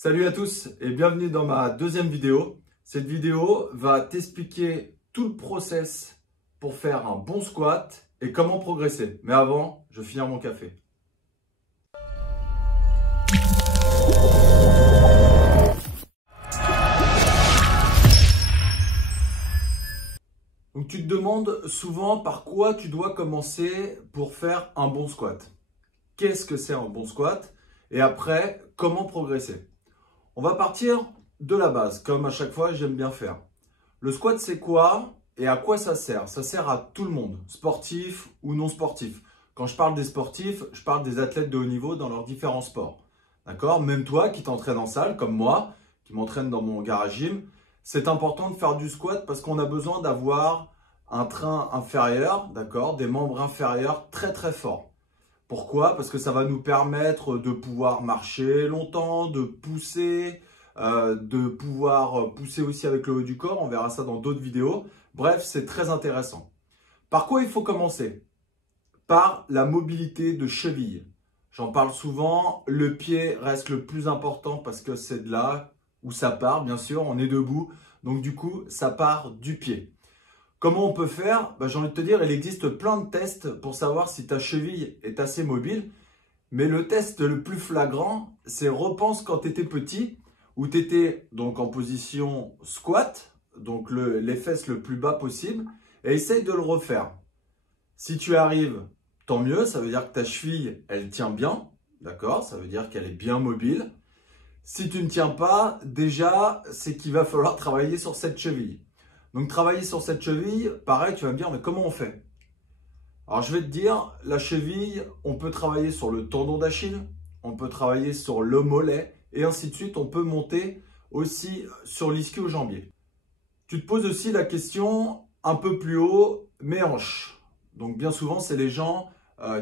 Salut à tous et bienvenue dans ma deuxième vidéo. Cette vidéo va t'expliquer tout le process pour faire un bon squat et comment progresser. Mais avant, je vais finir mon café. Donc tu te demandes souvent par quoi tu dois commencer pour faire un bon squat. Qu'est-ce que c'est un bon squat? Et après, comment progresser? On va partir de la base, comme à chaque fois j'aime bien faire. Le squat c'est quoi et à quoi ça sert? Ça sert à tout le monde, sportif ou non sportif. Quand je parle des sportifs, je parle des athlètes de haut niveau dans leurs différents sports. D'accord? Même toi qui t'entraînes en salle, comme moi, qui m'entraîne dans mon garage gym, c'est important de faire du squat parce qu'on a besoin d'avoir un train inférieur, d'accord, des membres inférieurs très très forts. Pourquoi? Parce que ça va nous permettre de pouvoir marcher longtemps, de pousser aussi avec le haut du corps. On verra ça dans d'autres vidéos. Bref, c'est très intéressant. Par quoi il faut commencer? Par la mobilité de cheville. J'en parle souvent. Le pied reste le plus important parce que c'est de là où ça part, bien sûr. On est debout. Donc du coup, ça part du pied. Comment on peut faire? J'ai envie de te dire, il existe plein de tests pour savoir si ta cheville est assez mobile. Mais le test le plus flagrant, c'est repense quand tu étais petit, où tu étais donc en position squat, donc les fesses le plus bas possible, et essaye de le refaire. Si tu arrives, tant mieux, ça veut dire que ta cheville, elle tient bien, d'accord? Ça veut dire qu'elle est bien mobile. Si tu ne tiens pas, déjà, c'est qu'il va falloir travailler sur cette cheville. Donc, travailler sur cette cheville, pareil, tu vas me dire, mais comment on fait? Alors, je vais te dire, la cheville, on peut travailler sur le tendon d'Achille, on peut travailler sur le mollet, et ainsi de suite. On peut monter aussi sur l'ischio-jambier. Tu te poses aussi la question un peu plus haut, mes hanches. Donc, bien souvent, c'est les gens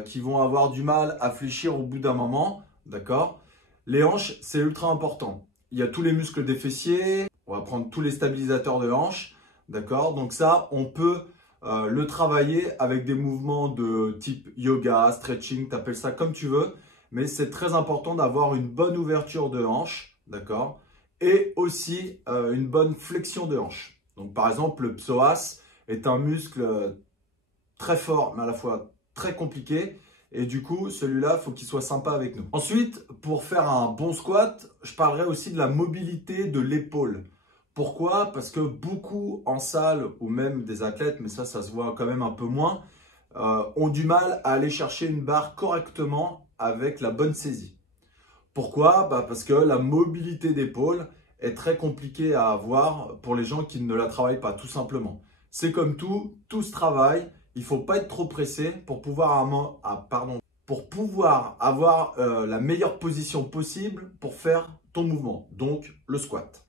qui vont avoir du mal à fléchir au bout d'un moment, d'accord? Les hanches, c'est ultra important. Il y a tous les muscles des fessiers, on va prendre tous les stabilisateurs de hanches. D'accord? Donc ça, on peut le travailler avec des mouvements de type yoga, stretching, t'appelles ça comme tu veux. Mais c'est très important d'avoir une bonne ouverture de hanche, d'accord? Et aussi une bonne flexion de hanche. Donc par exemple, le psoas est un muscle très fort, mais à la fois très compliqué. Et du coup, celui-là, il faut qu'il soit sympa avec nous. Ensuite, pour faire un bon squat, je parlerai aussi de la mobilité de l'épaule. Pourquoi? Parce que beaucoup en salle, ou même des athlètes, mais ça se voit quand même un peu moins, ont du mal à aller chercher une barre correctement avec la bonne saisie. Pourquoi? Parce que la mobilité d'épaule est très compliquée à avoir pour les gens qui ne la travaillent pas, tout simplement. C'est comme tout se travaille. Il ne faut pas être trop pressé pour pouvoir avoir la meilleure position possible pour faire ton mouvement, donc le squat.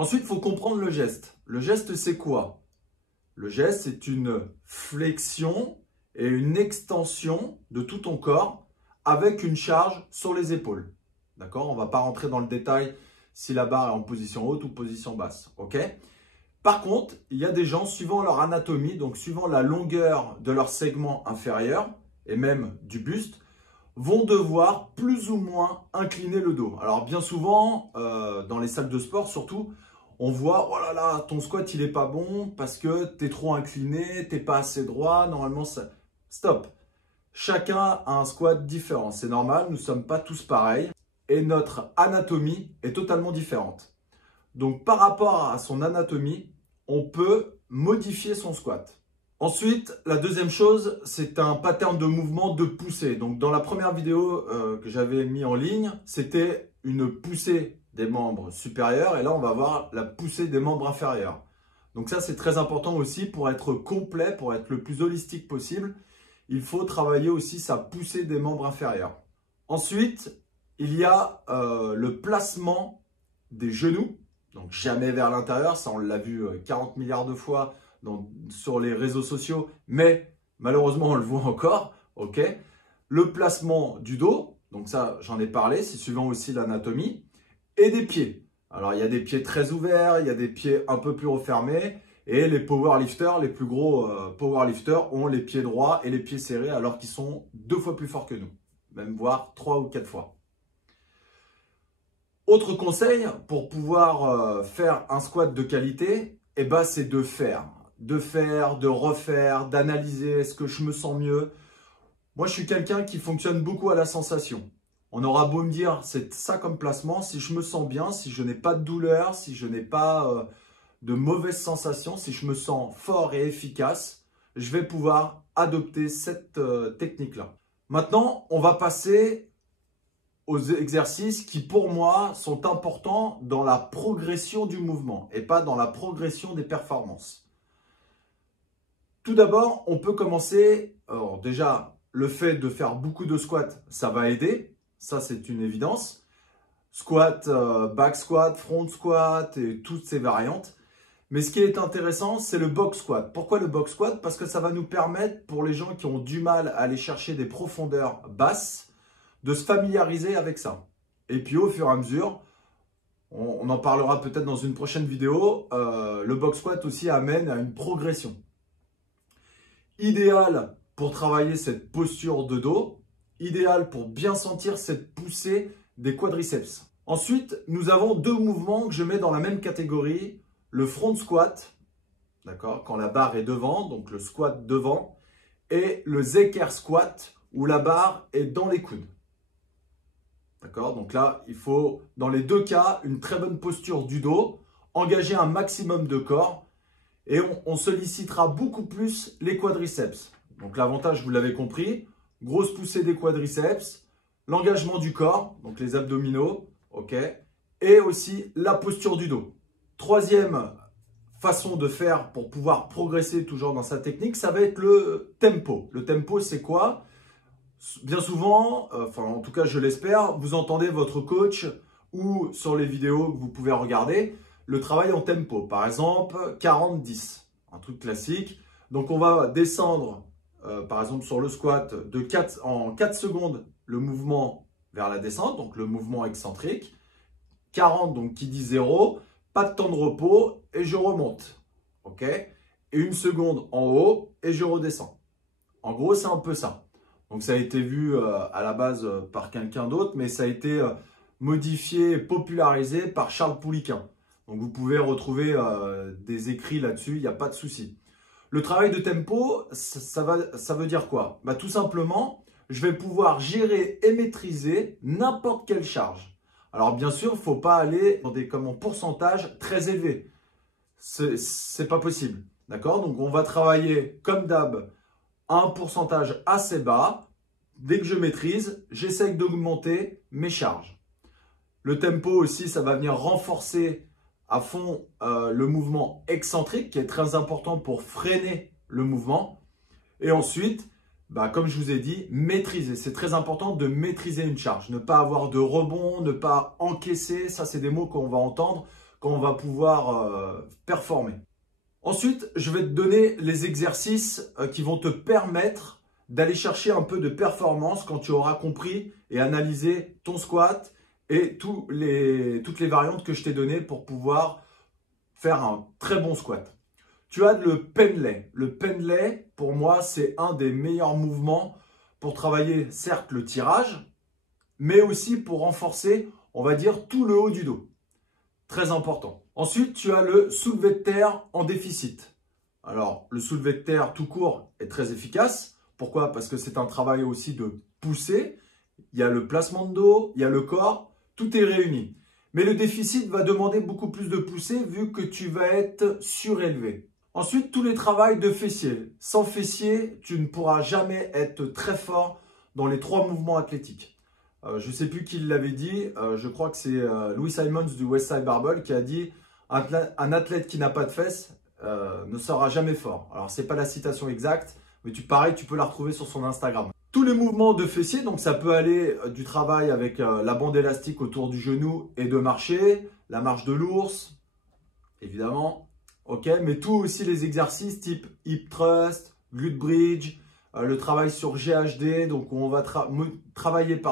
Ensuite, il faut comprendre le geste. Le geste, c'est quoi? Le geste, c'est une flexion et une extension de tout ton corps avec une charge sur les épaules. D'accord? On ne va pas rentrer dans le détail si la barre est en position haute ou position basse. Ok? Par contre, il y a des gens, suivant leur anatomie, donc suivant la longueur de leur segment inférieur et même du buste, vont devoir plus ou moins incliner le dos. Alors bien souvent, dans les salles de sport surtout, on voit, oh là là, ton squat il est pas bon parce que tu es trop incliné, tu n'es pas assez droit, normalement ça... Stop. Chacun a un squat différent, c'est normal, nous ne sommes pas tous pareils et notre anatomie est totalement différente. Donc par rapport à son anatomie, on peut modifier son squat. Ensuite, la deuxième chose, c'est un pattern de mouvement de poussée. Donc dans la première vidéo que j'avais mis en ligne, c'était une poussée des membres supérieurs et là on va voir la poussée des membres inférieurs. Donc ça c'est très important aussi pour être complet, pour être le plus holistique possible. Il faut travailler aussi sa poussée des membres inférieurs. Ensuite, il y a le placement des genoux. Donc jamais vers l'intérieur, ça on l'a vu 40 milliards de fois sur les réseaux sociaux, mais malheureusement on le voit encore. Ok. Le placement du dos, donc ça j'en ai parlé, c'est suivant aussi l'anatomie. Et des pieds. Alors, il y a des pieds très ouverts, il y a des pieds un peu plus refermés. Et les powerlifters, les plus gros powerlifters ont les pieds droits et les pieds serrés alors qu'ils sont 2 fois plus forts que nous. Même voire 3 ou 4 fois. Autre conseil pour pouvoir faire un squat de qualité, eh ben, c'est de faire, de refaire, d'analyser, est-ce que je me sens mieux? Moi, je suis quelqu'un qui fonctionne beaucoup à la sensation. On aura beau me dire, c'est ça comme placement, si je me sens bien, si je n'ai pas de douleur, si je n'ai pas de mauvaises sensations, si je me sens fort et efficace, je vais pouvoir adopter cette technique-là. Maintenant, on va passer aux exercices qui, pour moi, sont importants dans la progression du mouvement et pas dans la progression des performances. Tout d'abord, on peut commencer, alors déjà, le fait de faire beaucoup de squats, ça va aider, ça c'est une évidence. Squat, back squat, front squat et toutes ces variantes. Mais ce qui est intéressant, c'est le box squat. Pourquoi le box squat? Parce que ça va nous permettre, pour les gens qui ont du mal à aller chercher des profondeurs basses, de se familiariser avec ça. Et puis au fur et à mesure, on en parlera peut-être dans une prochaine vidéo, le box squat aussi amène à une progression. Idéal pour travailler cette posture de dos, idéal pour bien sentir cette poussée des quadriceps. Ensuite, nous avons deux mouvements que je mets dans la même catégorie, le front squat, d'accord, quand la barre est devant, donc le squat devant, et le Zeker squat, où la barre est dans les coudes. D'accord? Donc là, il faut, dans les deux cas, une très bonne posture du dos, engager un maximum de corps et on sollicitera beaucoup plus les quadriceps. Donc l'avantage, vous l'avez compris, grosse poussée des quadriceps, l'engagement du corps, donc les abdominaux, ok, et aussi la posture du dos. Troisième façon de faire pour pouvoir progresser toujours dans sa technique, ça va être le tempo. Le tempo, c'est quoi? Bien souvent, enfin en tout cas je l'espère, vous entendez votre coach ou sur les vidéos que vous pouvez regarder, le travail en tempo. Par exemple, 40-10, un truc classique. Donc on va descendre, par exemple sur le squat, en 4 secondes le mouvement vers la descente, donc le mouvement excentrique. 40, donc qui dit 0, pas de temps de repos et je remonte. Ok? Et 1 seconde en haut et je redescends. En gros, c'est un peu ça. Donc ça a été vu à la base par quelqu'un d'autre, mais ça a été modifié, popularisé par Charles Pouliquin. Donc vous pouvez retrouver des écrits là-dessus, il n'y a pas de souci. Le travail de tempo, ça veut dire quoi? Bah, tout simplement, je vais pouvoir gérer et maîtriser n'importe quelle charge. Alors bien sûr, il ne faut pas aller dans des pourcentages très élevés. C'est pas possible. D'accord? Donc on va travailler comme d'hab, un pourcentage assez bas. Dès que je maîtrise, j'essaie d'augmenter mes charges. Le tempo aussi, ça va venir renforcer à fond le mouvement excentrique qui est très important pour freiner le mouvement. Et ensuite, bah, comme je vous ai dit, maîtriser. C'est très important de maîtriser une charge. Ne pas avoir de rebond, ne pas encaisser. Ça, c'est des mots qu'on va entendre quand on va pouvoir performer. Ensuite, je vais te donner les exercices qui vont te permettre d'aller chercher un peu de performance quand tu auras compris et analysé ton squat et toutes les variantes que je t'ai données pour pouvoir faire un très bon squat. Tu as le Pendlay. Le Pendlay, pour moi, c'est un des meilleurs mouvements pour travailler, certes, le tirage, mais aussi pour renforcer, on va dire, tout le haut du dos. Très important. Ensuite, tu as le soulevé de terre en déficit. Alors, le soulevé de terre tout court est très efficace. Pourquoi? Parce que c'est un travail aussi de poussée. Il y a le placement de dos, il y a le corps, tout est réuni. Mais le déficit va demander beaucoup plus de poussée vu que tu vas être surélevé. Ensuite, tous les travaux de fessiers. Sans fessiers, tu ne pourras jamais être très fort dans les 3 mouvements athlétiques. Je ne sais plus qui l'avait dit, je crois que c'est Louis Simons du Westside Barbell qui a dit « Un athlète qui n'a pas de fesses ne sera jamais fort ». Alors, ce n'est pas la citation exacte, mais pareil, tu peux la retrouver sur son Instagram. Tous les mouvements de fessiers, donc ça peut aller du travail avec la bande élastique autour du genou et de marcher, la marche de l'ours, évidemment, ok, mais tous aussi les exercices type hip thrust, glute bridge, le travail sur GHD, donc on va travailler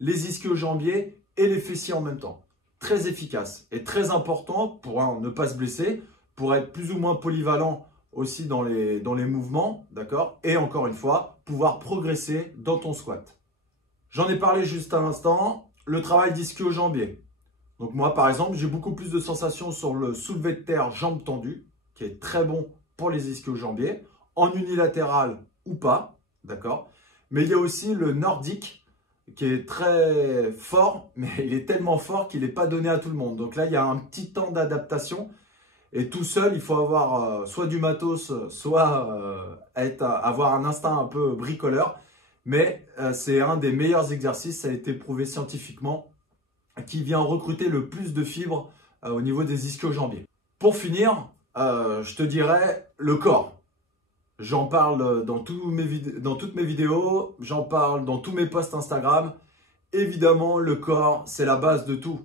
les ischio-jambiers et les fessiers en même temps. Très efficace et très important pour ne pas se blesser, pour être plus ou moins polyvalent aussi dans les mouvements, d'accord? Et encore une fois, pouvoir progresser dans ton squat. J'en ai parlé juste à l'instant, le travail d'ischio-jambier. Donc moi, par exemple, j'ai beaucoup plus de sensations sur le soulevé de terre jambes tendues, qui est très bon pour les ischio-jambiers, en unilatéral ou pas, d'accord? Mais il y a aussi le nordique, qui est très fort, mais il est tellement fort qu'il n'est pas donné à tout le monde. Donc là, il y a un petit temps d'adaptation. Et tout seul, il faut avoir soit du matos, soit avoir un instinct un peu bricoleur. Mais c'est un des meilleurs exercices, ça a été prouvé scientifiquement, qui vient recruter le plus de fibres au niveau des ischio-jambiers. Pour finir, je te dirais le corps. J'en parle dans toutes mes vidéos, j'en parle dans tous mes posts Instagram. Évidemment, le corps, c'est la base de tout.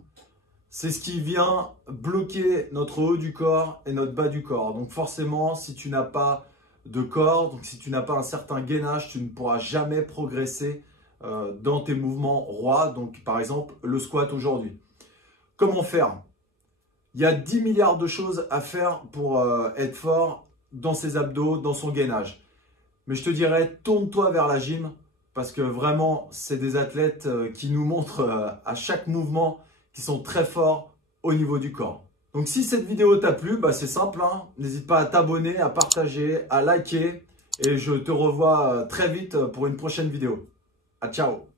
C'est ce qui vient bloquer notre haut du corps et notre bas du corps. Donc forcément, si tu n'as pas de corps, donc si tu n'as pas un certain gainage, tu ne pourras jamais progresser dans tes mouvements rois. Donc par exemple, le squat aujourd'hui. Comment faire? Il y a 10 milliards de choses à faire pour être fort dans ses abdos, dans son gainage. Mais je te dirais, tourne-toi vers la gym parce que vraiment, c'est des athlètes qui nous montrent à chaque mouvement qui sont très forts au niveau du corps. Donc si cette vidéo t'a plu, bah, c'est simple, hein. N'hésite pas à t'abonner, à partager, à liker et je te revois très vite pour une prochaine vidéo. À ciao!